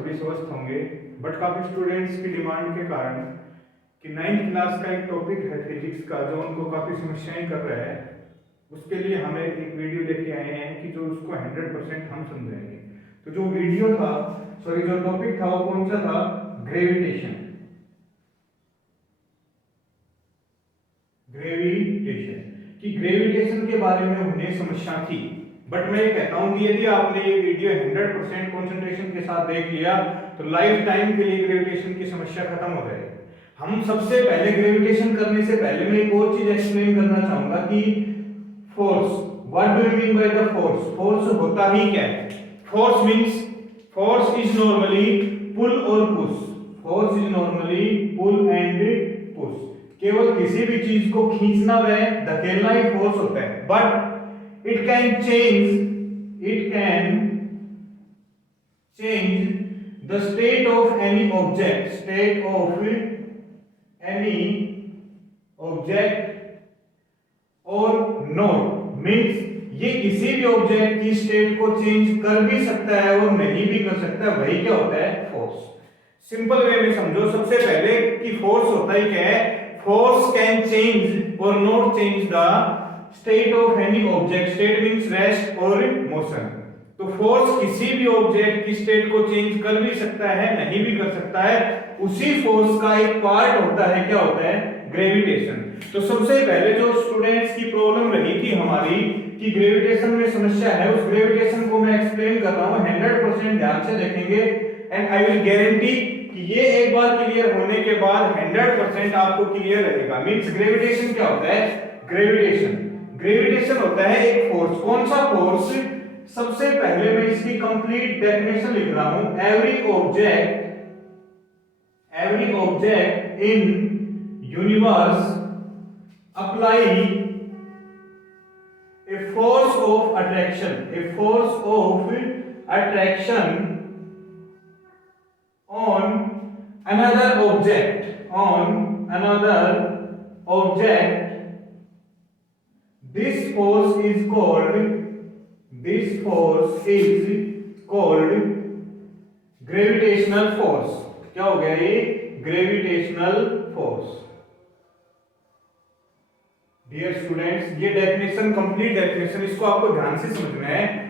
सभी स्वस्थ होंगे। बट काफ़ी स्टूडेंट्स की डिमांड के कारण कि 9th क्लास का एक टॉपिक है फिजिक्स का जो उनको काफ़ी समस्याएं कर रहा है, उसके लिए हमें एक वीडियो लेके आए हैं कि जो उसको 100% हम समझाएंगे। तो जो वीडियो था, सॉरी जो टॉपिक था वो कौन सा था? ग्रेविटेशन। ग्रेविटेशन कि ग्रेविटेशन के बारे में उन्हें समस्या थी। बट मैं ये कहता हूं कि यदि आपने ये वीडियो 100% कंसंट्रेशन के साथ देख लिया तो लाइफ टाइम के लिए ग्रेविटेशन की समस्या खत्म हो जाएगी। हम सबसे पहले ग्रेविटेशन करने से पहले मैं एक और चीज एक्सप्लेन करना चाहूंगा कि force, what do you mean by the force? Force होता ही क्या है? Force means force is normally pull और push. Force is normally pull and push. केवल किसी भी चीज को खींचना व धकेलना ही फोर्स होता है। But it can change the state of any object or not means ये किसी भी ऑब्जेक्ट की स्टेट को चेंज कर भी सकता है और नहीं भी कर सकता। वही क्या होता है? फोर्स। सिंपल वे में समझो सबसे पहले कि फोर्स होता ही क्या है? फोर्स कैन चेंज और not change the state of any object. State means rest और मोशन। तो फोर्स किसी भी ऑब्जेक्ट की स्टेट को चेंज कर भी सकता है, नहीं भी कर सकता है। उसी फोर्स का एक पार्ट होता है, क्या होता है? ग्रेविटेशन। तो सबसे पहले जो स्टूडेंट्स की प्रॉब्लम रही थी हमारी कि ग्रेविटेशन में समस्या है, उस ग्रेविटेशन को मैं एक्सप्लेन कर रहा हूं। 100% ध्यान से देखेंगे एंड आई विल गारंटी कि ये एक बार क्लियर होने के बाद 100% आपको क्लियर रहेगा। मींस ग्रेविटेशन क्या होता है? ग्रेविटेशन होता है एक फोर्स। कौन सा फोर्स? सबसे पहले मैं इसकी कंप्लीट डेफिनेशन लिख रहा हूं। Every object in universe apply a force of attraction on another object. This force is called gravitational force. क्या हो गया ये? Gravitational force. डियर स्टूडेंट्स, ये डेफिनेशन, कंप्लीट डेफिनेशन, इसको आपको ध्यान से समझना है।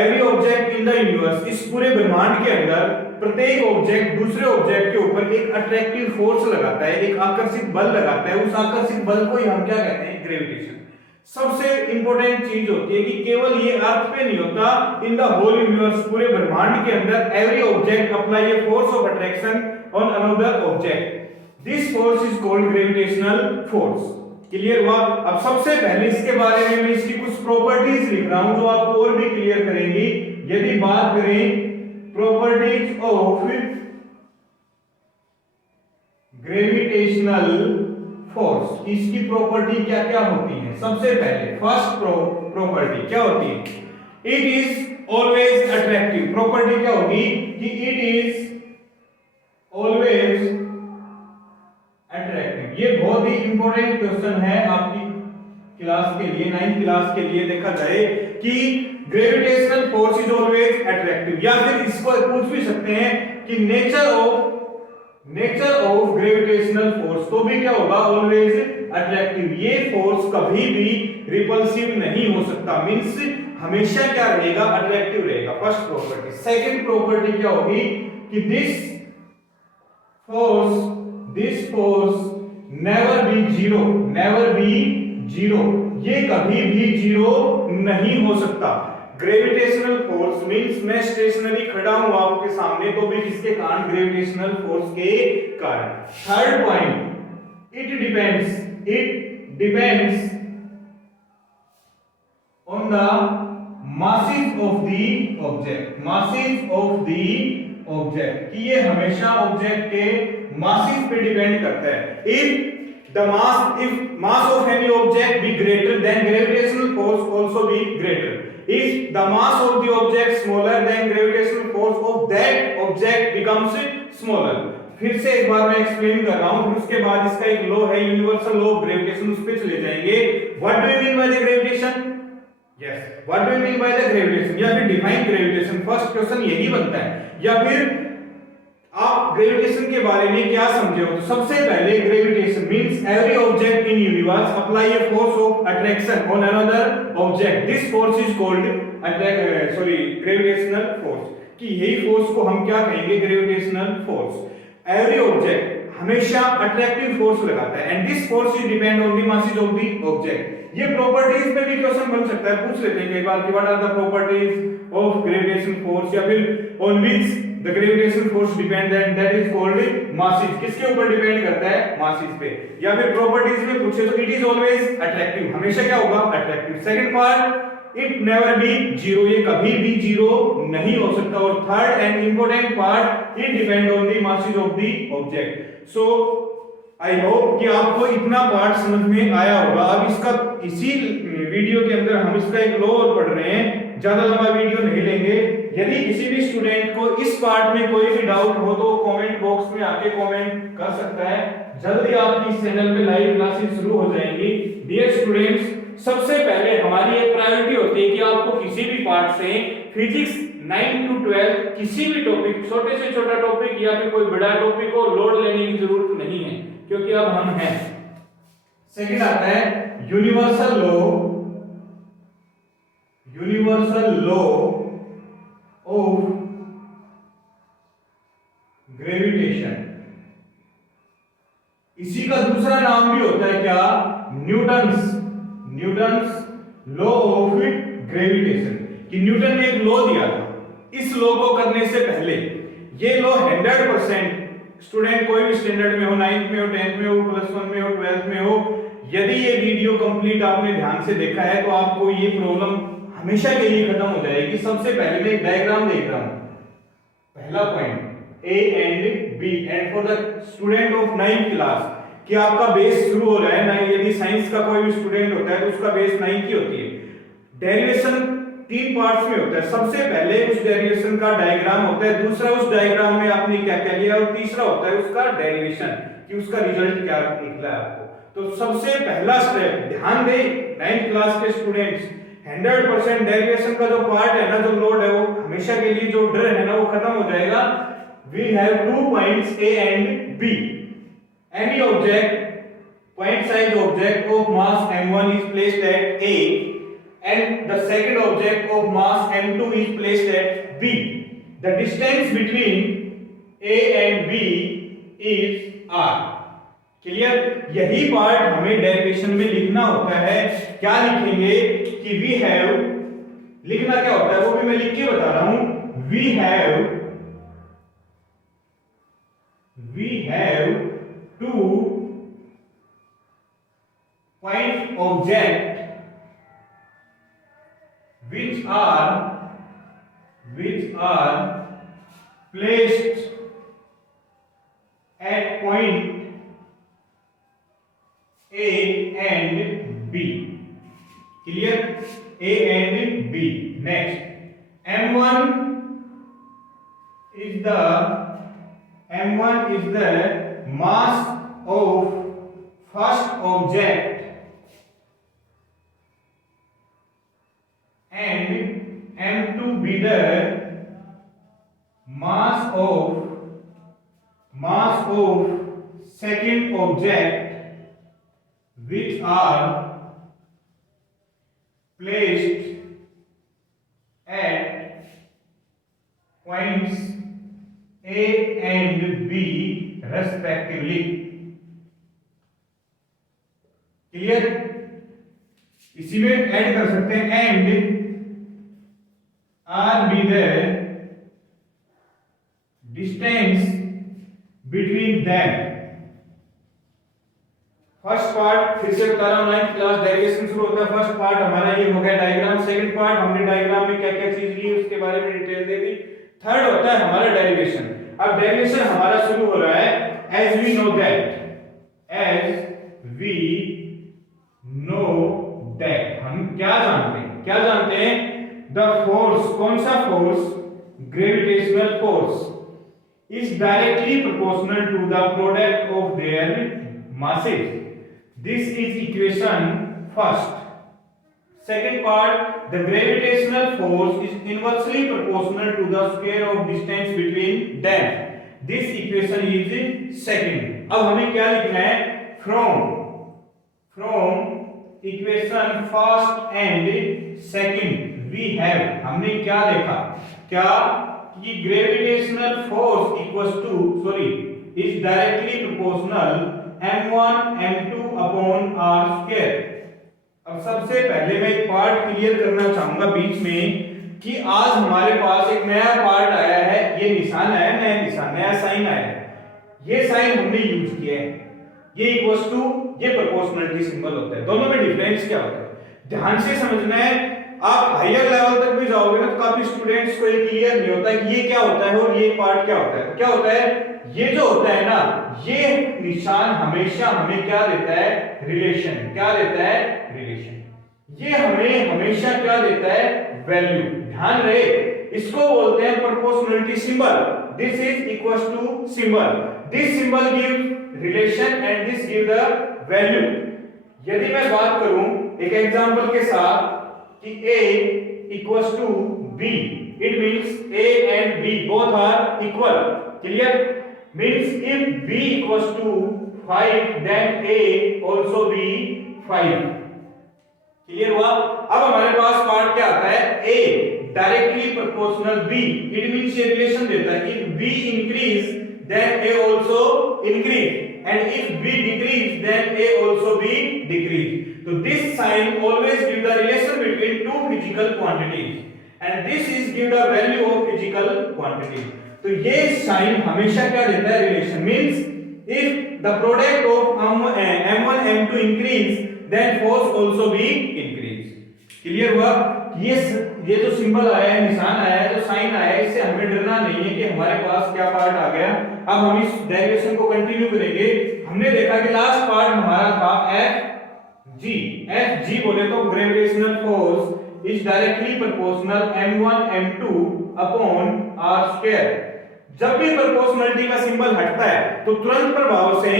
Every object in the universe, इस पूरे ब्रह्मांड के अंदर प्रत्येक ऑब्जेक्ट दूसरे ऑब्जेक्ट के ऊपर एक अट्रैक्टिव फोर्स लगाता है, एक आकर्षित बल लगाता है। उस आकर्षित बल को ही हम क्या कहते हैं? ग्रेविटेशन। सबसे इंपॉर्टेंट चीज होती है कि केवल ये अर्थ पे नहीं होता, इन द होल यूनिवर्स, पूरे ब्रह्मांड के अंदर every object apply a force of attraction on another object. This force is called gravitational force. Clear हुआ? अब सबसे पहले इसके बारे में मैं इसकी कुछ प्रॉपर्टीज लिख रहा हूं जो आपको और भी क्लियर करेंगी। यदि बात करें प्रॉपर्टीज ऑफ ग्रेविटेशनल फोर्स, इसकी प्रॉपर्टी क्या क्या होती है? सबसे पहले फर्स्ट प्रॉपर्टी क्या होती है? It is always attractive. Property क्या होगी? कि इट इज ऑलवेज अट्रैक्टिव। ये बहुत ही इंपॉर्टेंट क्वेश्चन है आपकी क्लास के लिए, 9th क्लास के लिए देखा जाए कि gravitational force is always attractive. या फिर इसको पूछ भी सकते हैं कि नेचर ऑफ ग्रेविटेशनल फोर्स, तो भी क्या होगा? Always attractive. ये फोर्स कभी भी रिपल्सिव नहीं हो सकता। मींस हमेशा क्या रहेगा? अट्रैक्टिव रहेगा। First property. सेकंड प्रॉपर्टी क्या होगी? कि this force never be zero. ये कभी भी जीरो नहीं हो सकता। ग्रेविटेशनल फोर्स मींस मैं स्टेशनरी खड़ा हूं आपके सामने तो भी किसके कारण? ग्रेविटेशनल फोर्स के कारण। Third point, it depends on the masses of the object कि ये हमेशा ऑब्जेक्ट के masses पे डिपेंड करता है। if mass of any object be greater then gravitational force also be greater. If the mass of the object smaller then gravitational force of that object becomes smaller. फिर से एक बार मैं explain कर रहा हूं, फिर उसके बाद इसका एक लॉ है, यूनिवर्सल लॉ ऑफ ग्रेविटेशन, उस पे चले जाएंगे। What do you mean by the gravitation? Yes, what do you mean by the gravitation, या फिर डिफाइन ग्रेविटेशन। फर्स्ट क्वेश्चन यही बनता है। या फिर आप ग्रेविटेशन के बारे में क्या समझे हो? तो सबसे पहले gravitation means every object in universe apply a force of attraction on another object, this force is called gravitational force. कि यही फोर्स को हम क्या कहेंगे? Gravitational force. एवरी ऑब्जेक्ट हमेशा अट्रैक्टिव फोर्स लगाता है and this force is depend on the masses of the object. ये प्रॉपर्टीज पे भी क्वेश्चन बन सकता है, पूछ लेते हैं कई बार कि what are the properties of gravitation force, या फिर on which the gravitation force depend and that is called masses. किसके ऊपर डिपेंड करता है? मासेस पे। या फिर प्रॉपर्टीज में पूछे तो इट इज ऑलवेज अट्रैक्टिव, हमेशा क्या होगा? Attractive. Second part, it never be zero, ये कभी भी जीरो नहीं हो सकता। और third and important part, it depend on the masses of the object. So I hope कि आपको इतना पार्ट समझ में आया होगा। अब इसका इसी वीडियो के अंदर हम इसका एक लॉ और पढ़ रहे हैं, ज्यादा लंबा वीडियो नहीं लेंगे। यदि किसी भी स्टूडेंट को इस पार्ट में कोई भी डाउट हो तो कमेंट बॉक्स में आके कमेंट कर सकता है। जल्दी आपकी इस चैनल पे लाइव क्लासेस शुरू हो जाएंगी। डियर स्टूडेंट्स, सबसे पहले हमारी एक प्रायोरिटी होती है कि आपको किसी भी पार्ट से फिजिक्स 9 to 12 किसी भी टॉपिक, छोटे से छोटा टॉपिक या फिर कोई बड़ा टॉपिक को लोड लेने की जरूरत नहीं है, क्योंकि अब हम हैं। सेकंड आता है यूनिवर्सल लॉ ऑफ ग्रेविटेशन। इसी का दूसरा नाम भी होता है क्या? Newton's law of gravitation. कि न्यूटन ने एक लॉ दिया था। इस लॉ को करने से पहले ये लॉ 100% स्टूडेंट कोई भी स्टैंडर्ड में हो, 9th में हो, 10th में हो, +1 में हो, 12th में हो, यदि ये वीडियो कंप्लीट आपने ध्यान से देखा है तो आपको ये प्रॉब्लम हमेशा के लिए खत्म हो जाएगी। सबसे पहले मैं एक डायग्राम देख रहा हूं। पहला point A and B and for the student of 9th class कि आपका बेस शुरू हो रहा है ना। यदि साइंस का कोई भी स्टूडेंट होता है तो उसका बेस 9 की होती है। डेरिवेशन 3 पार्ट्स में होता है। सबसे पहले उस डेरिवेशन का डायग्राम होता है, दूसरा उस डायग्राम में आपने क्या क्या लिया, और तीसरा होता है उसका डेरिवेशन कि उसका रिजल्ट क्या निकला आपको। तो सबसे पहला स्टेप ध्यान दें 9th क्लास के स्टूडेंट्स, 100% डेरिवेशन का जो पार्ट है ना, जो लोड है, वो हमेशा के लिए जो डर है ना वो खत्म हो जाएगा। We have 2 points A and B. Any object, point size object of mass m1 is placed at A and the second object of mass m2 is placed at B. The distance between A and B is R. Clear? यही part हमें derivation में लिखना होता है। क्या लिखेंगे कि we have, लिखना क्या होता है वो भी मैं लिख के बता रहा हूं। We have 2 point object which are placed at point A and B. Clear? A and B. Next, M1 is the mass of first object and M2 be the mass of second object which are placed at points A and B respectively. Clear? इसी में add कर सकते हैं and R be the distance between them. First part फिर से बता रहा हूं, 9th क्लास डेरिवेशन शुरू होता है। फर्स्ट पार्ट हमारा ये हो गया डायग्राम। सेकंड पार्ट हमने डायग्राम में क्या क्या चीज ली उसके बारे में डिटेल दे दी। थर्ड होता है हमारा डेरिवेशन। अब डेरिवेशन हमारा शुरू हो रहा है as we know that हम क्या जानते हैं द फोर्स। कौन सा force? Gravitational force is directly proportional to the product of their masses. This is equation first. Second part, the gravitational force is inversely proportional to the square of distance between them. This equation is second. अब हमें क्या लिखना है, from equation first and second we have, हमने क्या देखा, क्या कि gravitational force equals to is directly proportional m1 m2 upon r square. अब सबसे पहले मैं एक पार्ट क्लियर करना चाहूंगा बीच में कि आज हमारे पास एक नया पार्ट आया है, ये निशान आया, नया निशान, नया साइन आया है। ये साइन हमने यूज किया है, ये इक्वल्स टू, ये प्रोपोर्शनलिटी सिंबल होता है। दोनों में डिफरेंस क्या होता है ध्यान से समझना है। आप हायर लेवल तक भी जाओगे ना तो काफी स्टूडेंट्स को ये क्लियर नहीं होता कि ये क्या होता है और ये पार्ट क्या होता है। तो क्या होता है, ये जो होता है ना, ये निशान हमेशा हमें क्या देता है, रिलेशन। क्या देता है, रिलेशन। ये हमें हमेशा क्या देता है, वैल्यू। ध्यान रहे, इसको बोलते हैं proportionality symbol. This is equals to symbol, this symbol give relation and this give the value. यदि मैं बात करूं एक एग्जांपल के साथ कि a equals to b, it means a and b both are equal. Clear? Means if b equals to 5 then a also be 5. Clear हुआ। अब हमारे पास पार्ट क्या आता है, a directly proportional b, it means ये रिलेशन देता है if b increase then a also increase and if b decrease then a also be decrease. So this sign always give the relation between two physical quantities and this is give the value of physical quantity. तो ये sign हमेशा क्या देता है, relation. Means if the product of m1 m2 increase then force also be increase. Clear हुआ। ये जो symbol आया है, निशान आया है, जो साइन आया है, इससे हमें डरना नहीं है कि हमारे पास क्या पार्ट आ गया। अब हम इस डेरिवेशन को कंटिन्यू करेंगे। हमने देखा कि लास्ट पार्ट हमारा था एफ जी बोले तो gravitational force is directly proportional m1 m2 upon r square. जब भी प्रोपोर्शनलिटी का सिंबल हटता है तो तुरंत प्रभाव से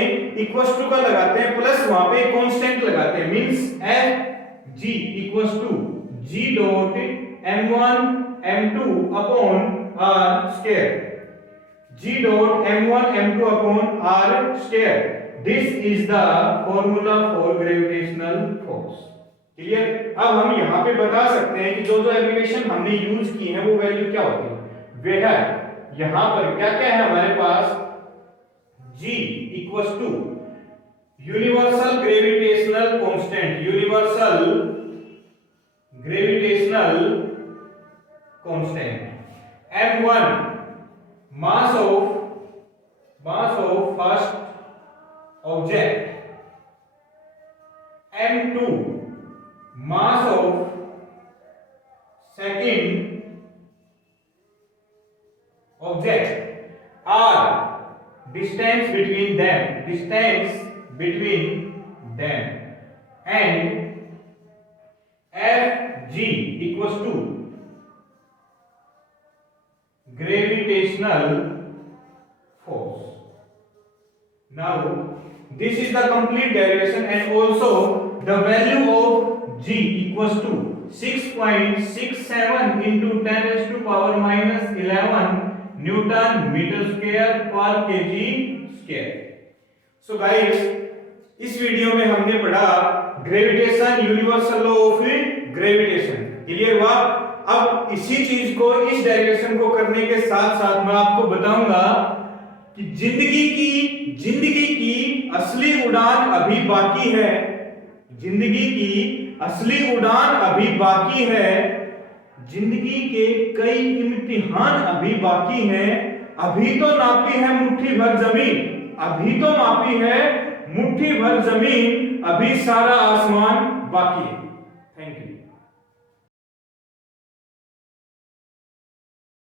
इक्वल्स टू का लगाते हैं, प्लस वहां पे कांस्टेंट लगाते हैं। Means F G equals to g dot m1 m2 upon r square, g dot m1 m2 upon r square. This is the formula for gravitational force. Clear. अब हम यहाँ पे बता सकते हैं कि जो जो एप्लीकेशन हमने यूज की है वो वैल्यू क्या होती है। वे है यहाँ पर क्या क्या है हमारे पास, G equals to universal gravitational constant, universal gravitational constant, m1 mass of first object, m2 mass of second object, r distance between them and fg equals to gravitational force. Now this is the complete derivation and also the value of g equals to 6.67 into 10 raised to power minus 11 Newton meter square per kg square. So guys, इस video में हमने पढ़ा gravitation, universal law of gravitation. Clear हुआ। अब इसी चीज को, इस डेरिवेशन को करने के साथ साथ मैं आपको बताऊंगा कि जिंदगी की असली उड़ान अभी बाकी है, जिंदगी की असली उड़ान अभी बाकी है, जिंदगी के कई इम्तिहान अभी बाकी हैं। अभी तो नापी है मुट्ठी भर जमीन, अभी तो नापी है मुट्ठी भर जमीन, अभी सारा आसमान बाकी है।